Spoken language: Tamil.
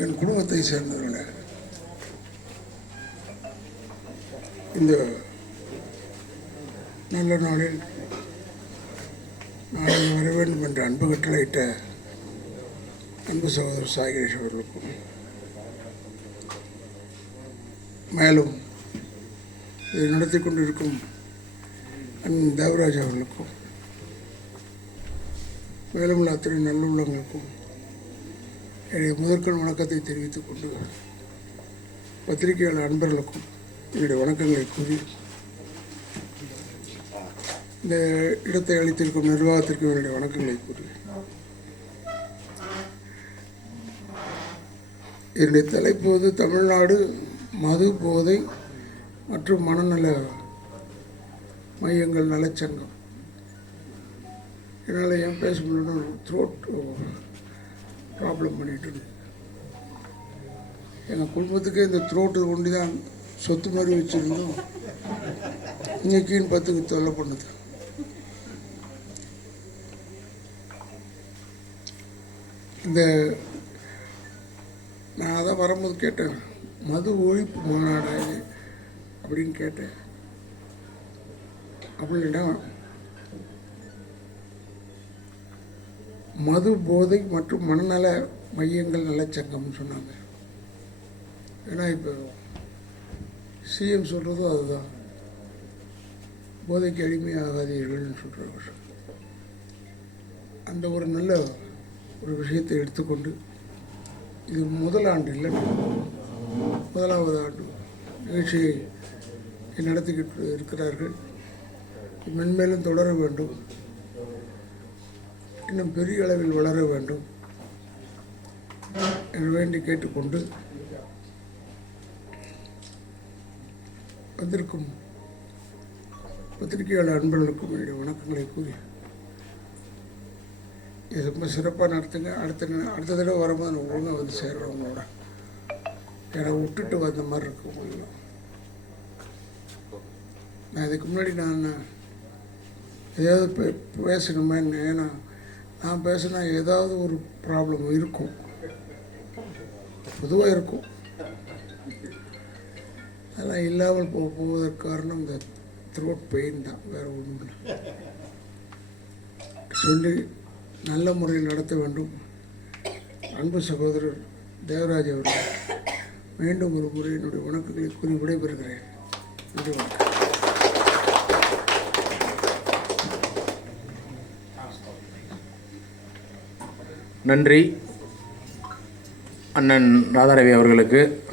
என் குடும்பத்தை சேர்ந்தவர்களே இந்த நல்ல நாளில் நாளை வர வேண்டும் என்ற அன்பு கட்டளையிட்ட அன்பு சகோதரர் சாய்கரேஷ் அவர்களுக்கும் மேலும் இதை நடத்தி கொண்டிருக்கும் அண்ணன் தேவராஜ் அவர்களுக்கும் மேலும் உள்ள அத்தனை நல்லுள்ளங்களுக்கும் என்னுடைய முதற்கண் வணக்கத்தை தெரிவித்துக் கொண்டு பத்திரிகையாளர் அன்பர்களுக்கும் என்னுடைய வணக்கங்களை கூறி இந்த இடத்தை அளித்திருக்கும் நிர்வாகத்திற்கும் என்னுடைய வணக்கங்களை கூறி என்னுடைய தலைப்பு வந்து தமிழ்நாடு மது போதை மற்றும் மனநல மையங்கள் நலச்சங்கம். என்னால் ஏன் பேச முடியலன்னு த்ரோட் ப்ராப்ளம் பண்ணிட்டு எங்கள் குடும்பத்துக்கே இந்த த்ரோட்டு ஒண்டி தான் சொத்து மாதிரி வச்சுருந்தோம் இன்னைக்குன்னு பத்துக்கு தொல்லை பண்ணுது. இந்த நான் அதான் வரும்போது கேட்டேன் மது ஒழிப்பு மாநாடு அப்படின்னு கேட்டேன். அப்படின்னா மது போதை மற்றும் மனநல மையங்கள் நலச்சங்கம்னு சொன்னாங்க. ஏன்னா இப்போ சிஎம் சொல்கிறதும் அதுதான். போதைக்கு அடிமையாகாதீர்கள்னு சொல்கிறாங்க அந்த ஒரு நல்ல ஒரு விஷயத்தை எடுத்துக்கொண்டு இது முதல் ஆண்டு இல்லை முதலாவது ஆண்டு நிகழ்ச்சியை நடத்திக்கிட்டு இருக்கிறார்கள். மென்மேலும் தொடர வேண்டும். இன்னும் பெரிய அளவில் வளர வேண்டும். என்று வேண்டி கேட்டுக்கொண்டு வந்திருக்கும் பத்திரிகையாளர் அன்பர்களுக்கும் என்னுடைய வணக்கங்களை கூறி இது ரொம்ப சிறப்பாக நடத்துங்க. அடுத்த அடுத்த தடவை வரும்போது நான் ஒழுங்காக வந்து சேர்றேன் உங்களோட. என்னை விட்டுட்டு வந்த மாதிரி இருக்கும் நான் இதுக்கு முன்னாடி நான் ஏதாவது பே பேசணுமே ஏன்னா நான் பேசினா ஏதாவது ஒரு ப்ராப்ளம் இருக்கும். பொதுவாக இருக்கும். அதெல்லாம் இல்லாமல் போக போவதற்கு காரணம் இந்த த்ரோட் பெயின் தான். வேறு ஒன்றும் இல்லை சொல்லி நல்ல முறையில் நடத்த வேண்டும். அன்பு சகோதரர் தேவராஜ் அவர்கள் மீண்டும் ஒரு முறை என்னுடைய வணக்கங்களை கூறி விடைபெறுகிறேன். நன்றி வணக்கம். நன்றி. அண்ணன் ராதாரவி அவர்களுக்கு.